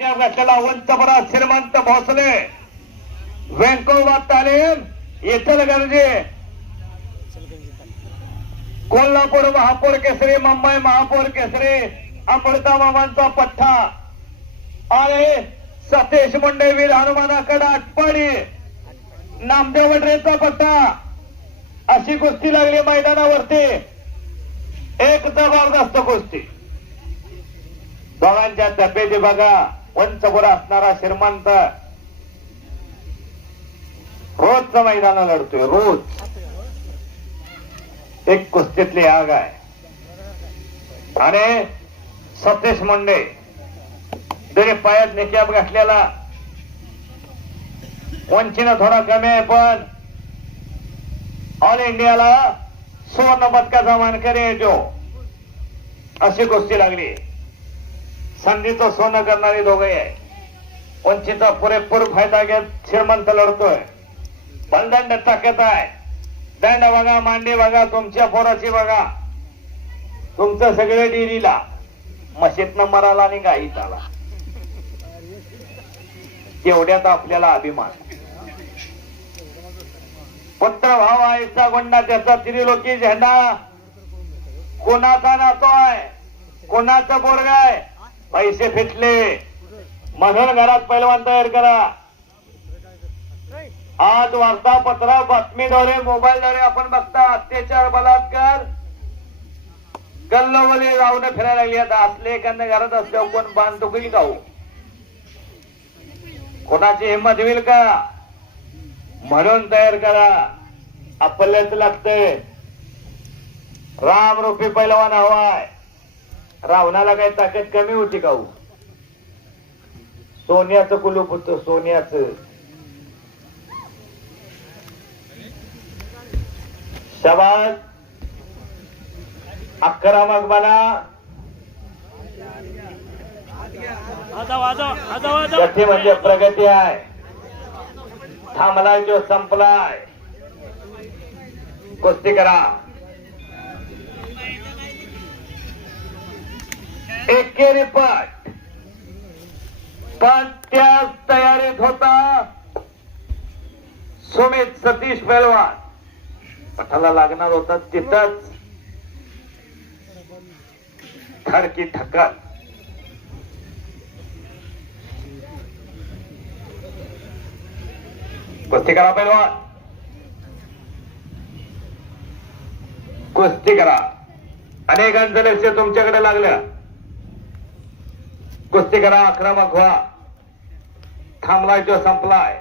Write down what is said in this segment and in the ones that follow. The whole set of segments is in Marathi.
घातलेला वंचबरा श्रीमंत भोसले वेंकोबा तालीम इचलकरंजी कोल्हापूर महापौर केसरी मुंबई महापौर केसरी अमृता मामांचा पठ्ठा आणि सतीश मुंडे वीर हनुमानाकडे आटपाडी नामदेव वडरेचा पठ्ठा अशी कुस्ती लागली मैदानावरती. एक जबरदस्त कुस्ती दोघांच्या तब्येती बघा. वंचपुर असणारा श्रीमंत रोजच मैदान लढतोय रोज. एक कुस्तीतली आग आहे आणि सतीश मुंडे दोन्ही पायात निकॅप घातलेला. उंचीनं थोडा कमी आहे पण ऑल इंडियाला सुवर्ण पदकाचा मानकरी आहे तो. अशी कुस्ती लागली. संधीचं सोनं करणारी दोघे आहे. उंचीचा पुरेपूर फायदा घेत श्रीमंत लढतोय. बलदंड ताकद आहे. दंड बघा, मांडी बघा, तुमच्या पोराची बघा. तुमचं सगळे डेरीला मशीतनं मराला आणि गाईत आला. तेवढ्यात आपल्याला अभिमान. पुत्र भाव आईचा गुंडा त्याचा त्रिलोकी झेंडा. कोणाचा नातो आहे, कोणाचं पोरग आहे. पैसे फिटले म्हणून घरात पैलवान तयार करा. आज वार्तापत्र बातमीद्वारे मोबाईलद्वारे आपण बघता अत्याचार बलात्कार गल्लोगल्ली जाऊन फिरायला लागली. आता असले एखाद्या घरात असल्यावर कोण बांध टोकेल का हो? कोणाची हिंमत होईल का? म्हणून तयार करा. आपल्याच लागतंय. राम रूपी पैलवान हवाय. रावणाला काही ताकद कमी होती का हो? सोन्याचं कुलूप होतं सोन्याचं. शाबास. आक्रमक बना. गती म्हणजे प्रगती आहे. थांबलाय जो संपलाय. कुस्ती करा. एकेरी पट पण त्याच तयारीत होता सुमित सतीश पैलवान. पठाला लागणार होता तिथंच धडकी ठक्कर. कुस्ती करा पैलवान. कुस्ती करा. अनेकांचं लक्ष तुमच्याकडे लागलं. कुस्ती करा. आक्रमक व्हा. थांबलाय जो संपलाय.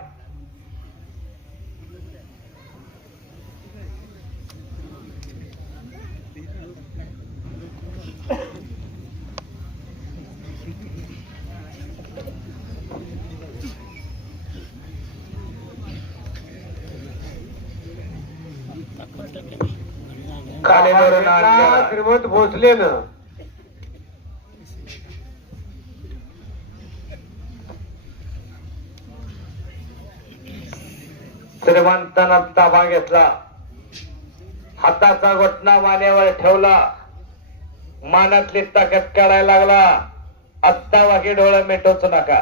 श्रीमंत भोसले ना श्रीमंतांना ताबा घेतला. हाताचा घोटणा मानेवर ठेवला. मानातली ताकद काढायला लागला. आत्ता वाकी डोळं मिटवूच नका.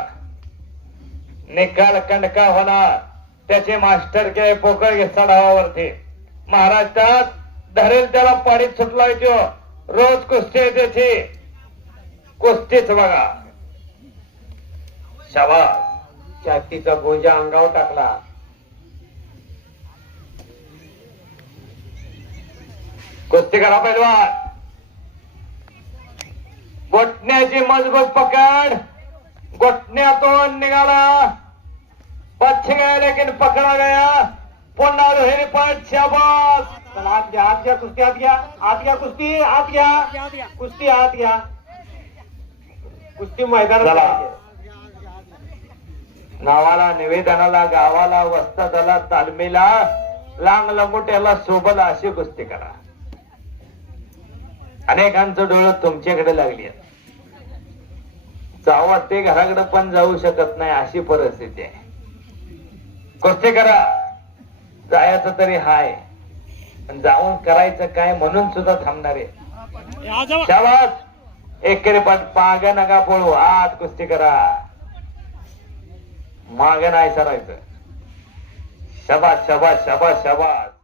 निकाल कंडका होणार. त्याचे मास्टर के पोकळ घेतला डावावरती. महाराष्ट्रात धरेल त्याला पाडीत सुटलाय तो. रोज कुस्ती आहे त्याची. कुस्तीच बघा. शाबास. छातीचा गोंजा अंगावर टाकला. कुस्ती करा पैलवान. घोटण्याची मजबूत पकड. घोटण्यातून निघाला. पछ गया लेकिन पकड़ा गया. पुन्हा दुहेरी पट. शाबास. हात घ्या, हात घ्या. कुस्ती हात घ्या. हात घ्या. कुस्ती हात घ्या. कुस्ती हात घ्या. कुस्ती मैदानात नावाला निवेदनाला गावाला वस्तादाला तालमीला लांग लंगोट्याला शोभला अशी कुस्ती करा. अनेकांचं डोळं तुमच्याकडे लागली. जावं ते घराकडे पण जाऊ शकत नाही अशी परिस्थिती आहे. कुस्ती करा. जायचं तरी हाय जाऊन करायचं काय म्हणून सुद्धा थांबणारे. शाबास. एकेरी पण पाग नका पळू. आत कुस्ती करा. मागे नाही सरायचं. शबास शबास शबास शबास.